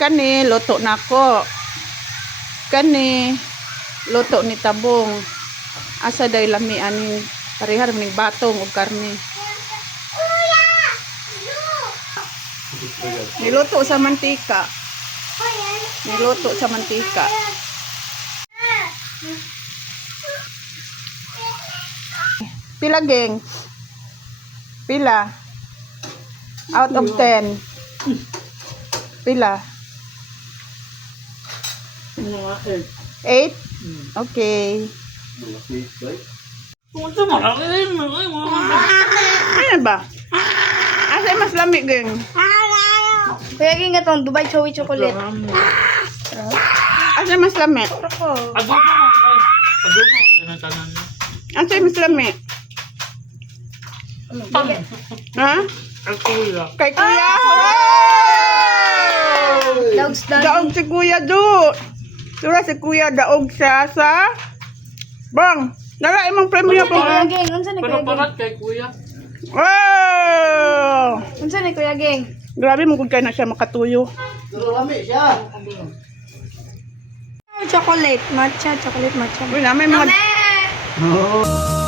Kani, luto na ko. Kani, luto ni Tabong. Asa day lami aning parihar ning batong ug karne. Niluto sa mantika. Niluto sa mantika. Pila geng? Pila? Out of 10. Pila? 8? Okay. Ano ba? Asa mas lami geng? Kuya Ging, itong Dubai Chewy Chocolate. Asa mas lami? Ako. Asa mas lami? Ha? Kay kuya. Dogs dog. Daog si kuya do. Tura si kuya daog siya sa Bang, nara imong premyo po. Kuya Ging, unsa ni Kuya Ging? kay kuya. Wow! Unsa ni Kuya Ging? Grabe mo kay na siya makatuyo. Chocolate, matcha, chocolate matcha. Uy, na may mga Mame!